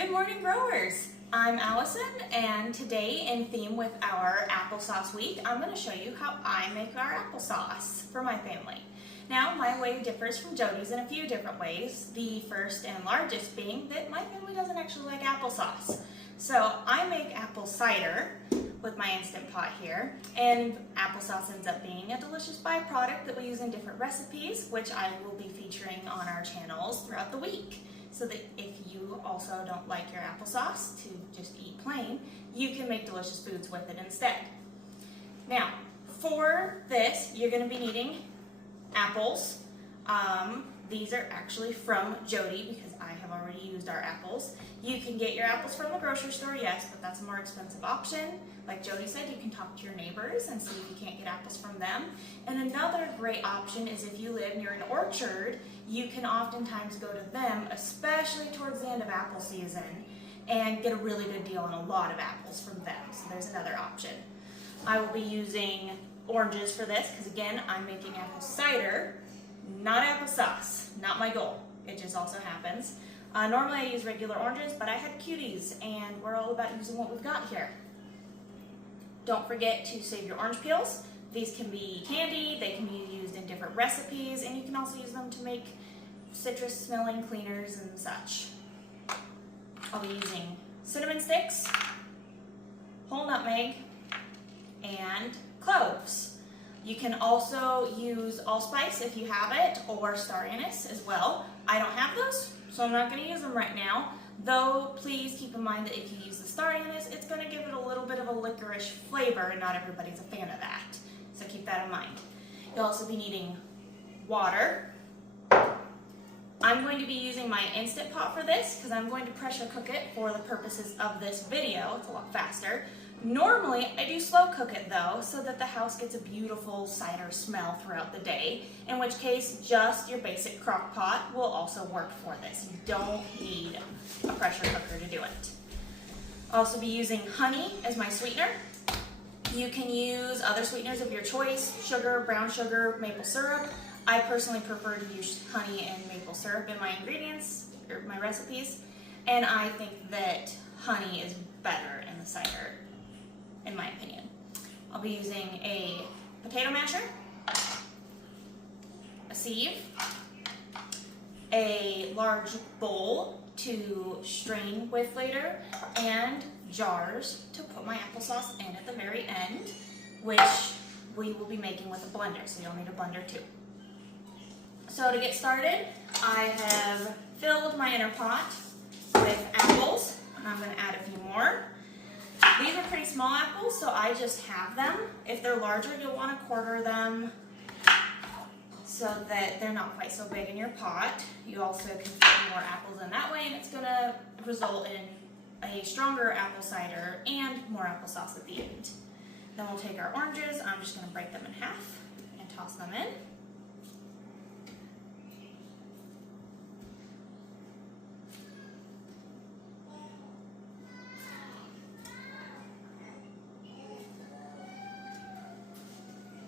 Good morning, growers. I'm Allison, and today, in theme with our applesauce week, I'm going to show you how I make our applesauce for my family. Now, my way differs from Jody's in a few different ways, the first and largest being that my family doesn't actually like applesauce. So I make apple cider with my Instapot here, and applesauce ends up being a delicious byproduct that we use in different recipes, which I will be featuring on our channels throughout the week. So that if you also don't like your applesauce to just eat plain, you can make delicious foods with it instead. Now, for this, you're going to be needing apples. These are actually from Jody because I have already used our apples. You can get your apples from the grocery store, yes, but that's a more expensive option. Like Jody said, you can talk to your neighbors and see if you can't get apples from them. And another great option is if you live near an orchard, you can oftentimes go to them, especially towards the end of apple season, and get a really good deal on a lot of apples from them. So there's another option. I will be using oranges for this because, again, I'm making apple cider, not applesauce. Not my goal. It just also happens. Normally I use regular oranges, but I had cuties, and we're all about using what we've got here. Don't forget to save your orange peels. These can be candy, they can be used in different recipes, and you can also use them to make citrus smelling cleaners and such. I'll be using cinnamon sticks, whole nutmeg, and cloves. You can also use allspice if you have it, or star anise as well. I don't have those, so I'm not going to use them right now. Though, please keep in mind that if you use the star anise, it's going to give it a little bit of a licorice flavor, and not everybody's a fan of that. So keep that in mind. You'll also be needing water. I'm going to be using my Instapot for this because I'm going to pressure cook it for the purposes of this video. It's a lot faster. Normally, I do slow cook it though, so that the house gets a beautiful cider smell throughout the day, in which case just your basic crock pot will also work for this. You don't need a pressure cooker to do it. I'll also be using honey as my sweetener. You can use other sweeteners of your choice, sugar, brown sugar, maple syrup. I personally prefer to use honey and maple syrup in my ingredients, or my recipes, and I think that honey is better in the cider, in my opinion. I'll be using a potato masher, a sieve, a large bowl to strain with later, and jars to put my applesauce in at the very end, which we will be making with a blender, so you'll need a blender too. So to get started, I have filled my inner pot with apples, and I'm going to add a few more. These are pretty small apples, so I just have them. If they're larger, you'll want to quarter them so that they're not quite so big in your pot. You also can fit more apples in that way, and it's going to result in a stronger apple cider and more applesauce at the end. Then we'll take our oranges. I'm just going to break them in half and toss them in.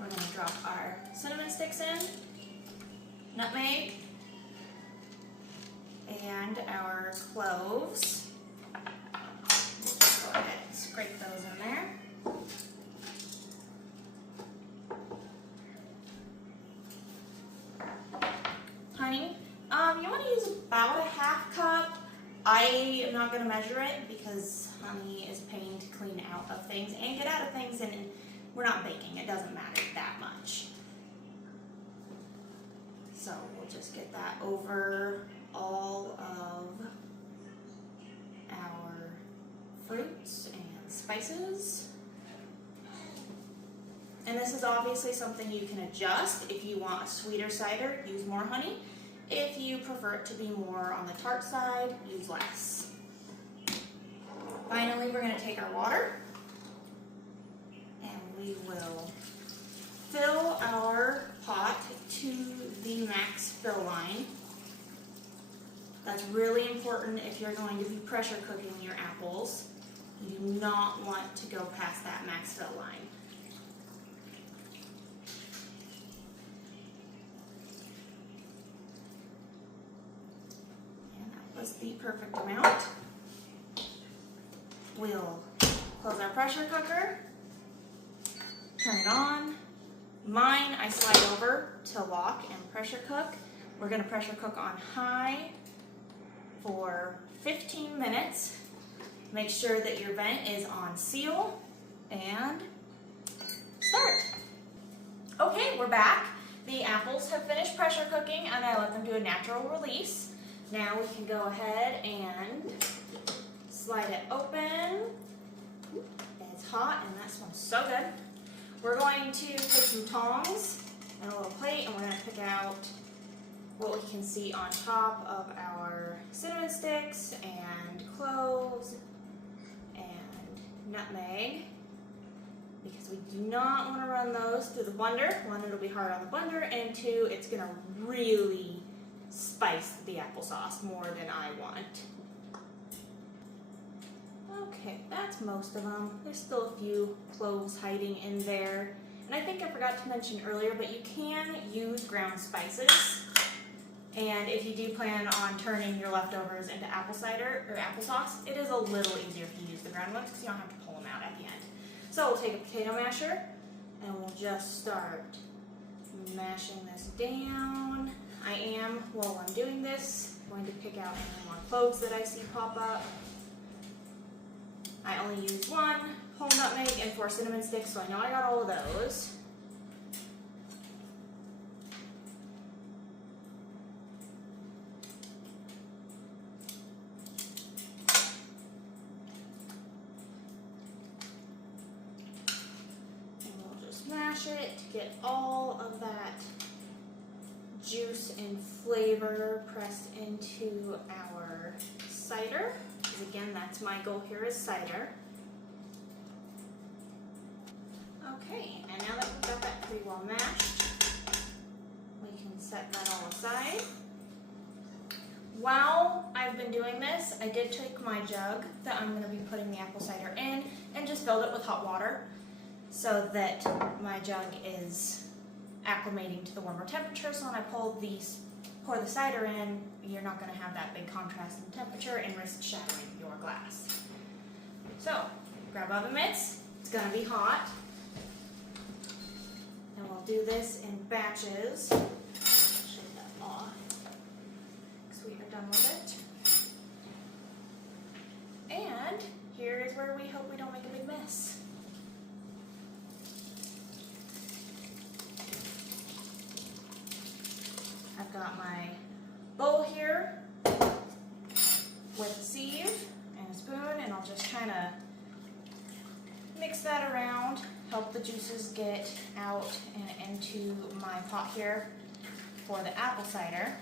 We're going to drop our cinnamon sticks in, nutmeg, and our cloves. We'll just go ahead and scrape those in there. Honey, you want to use about a half cup. I am not going to measure it because honey is a pain to clean out of things and get out of things, and we're not baking. It doesn't matter that much. So we'll just get that over all of our fruits and spices. And this is obviously something you can adjust. If you want a sweeter cider, use more honey. If you prefer it to be more on the tart side, use less. Finally, we're going to take our water, and we will fill our pot to the max fill line. That's really important if you're going to be pressure cooking your apples. You do not want to go past that max fill line. And that was the perfect amount. we'll close our pressure cooker, turn it on. Mine, I slide over to lock and pressure cook. We're gonna pressure cook on high for 15 minutes. Make sure that your vent is on seal and start. Okay, we're back. The apples have finished pressure cooking and I let them do a natural release. Now we can go ahead and slide it open. It's hot and that smells so good. We're going to take some tongs and a little plate and we're going to pick out what we can see on top of our cinnamon sticks and cloves and nutmeg, because we do not want to run those through the blender. One, it'll be hard on the blender, and two, it's going to really spice the applesauce more than I want. Okay, that's most of them. There's still a few cloves hiding in there. And I think I forgot to mention earlier, but you can use ground spices. And if you do plan on turning your leftovers into apple cider or applesauce, it is a little easier if you use the ground ones because you don't have to pull them out at the end. So we'll take a potato masher and we'll just start mashing this down. I am, while I'm doing this, going to pick out any more cloves that I see pop up. I only use 1 whole nutmeg and 4 cinnamon sticks, so I know I got all of those. And we'll just mash it to get all of that juice and flavor pressed into our cider. Because again, that's my goal here is cider. Okay, and now that we've got that pretty well mashed, we can set that all aside. While I've been doing this, I did take my jug that I'm going to be putting the apple cider in and just filled it with hot water so that my jug is acclimating to the warmer temperature. So when I pour the cider in, you're not going to have that big contrast in temperature and risk shattering your glass. So, grab oven mitts. It's going to be hot. And we'll do this in batches. Shake that off because we are done with it. And here is where we hope we don't make a big mess. I've got my bowl here with a sieve and a spoon, and I'll just kind of mix that around, help the juices get out and into my pot here for the apple cider.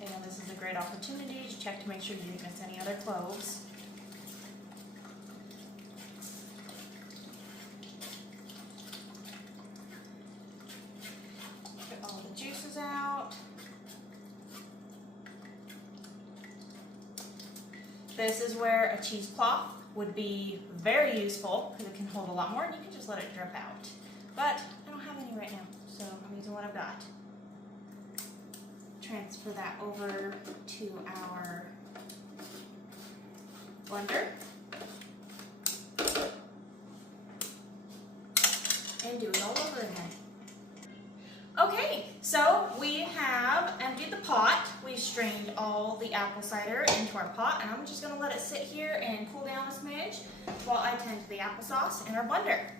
And this is a great opportunity to check to make sure you didn't miss any other cloves. Out. This is where a cheesecloth would be very useful because it can hold a lot more and you can just let it drip out. But I don't have any right now, so I'm using what I've got. Transfer that over to our blender and do it all over again. Okay, so we have emptied the pot. We've strained all the apple cider into our pot, and I'm just going to let it sit here and cool down a smidge while I tend to the applesauce in our blender.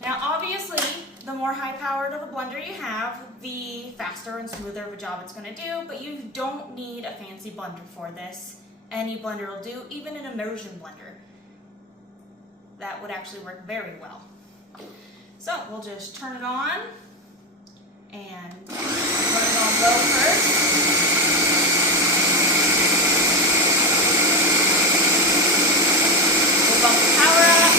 Now, obviously, the more high-powered of a blender you have, the faster and smoother of a job it's going to do, but you don't need a fancy blender for this. Any blender will do, even an immersion blender. That would actually work very well. So we'll just turn it on and run it on low first. We'll bump the power up.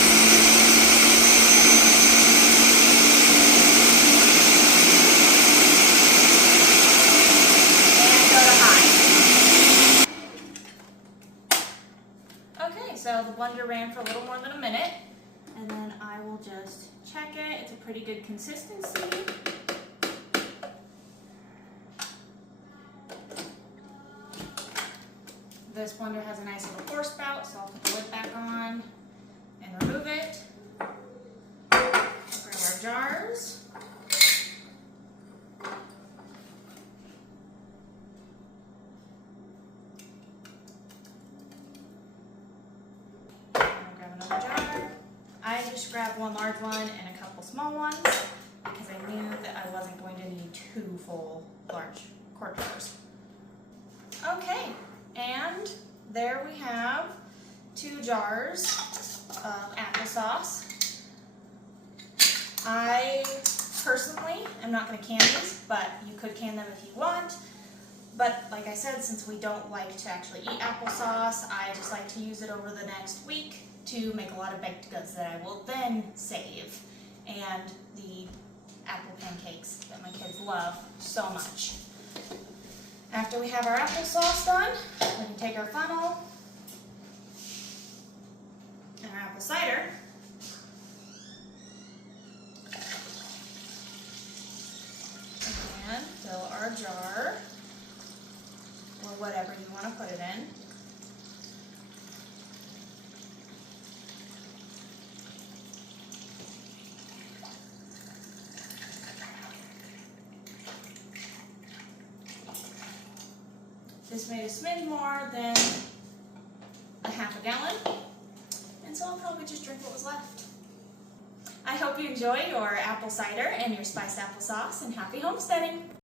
And go to high. Okay, so the blender ran for a little more than a minute. And then I will just check it. It's a pretty good consistency. This blender has a nice little pour spout, so I'll put the lid back on and remove it. Grab our jars. Grab another jar. I just grabbed one large one and a couple small ones because I knew that I wasn't going to need 2 full large quart jars. Okay, and there we have 2 jars of applesauce. I personally am not going to can these, but you could can them if you want. But like I said, since we don't like to actually eat applesauce, I just like to use it over the next week to make a lot of baked goods that I will then save. And the apple pancakes that my kids love so much. After we have our applesauce done, we can take our funnel and our apple cider and fill our jar, or whatever you want to put it in. This made a smidge more than a half a gallon, and so I'll probably just drink what was left. I hope you enjoy your apple cider and your spiced applesauce, and happy homesteading!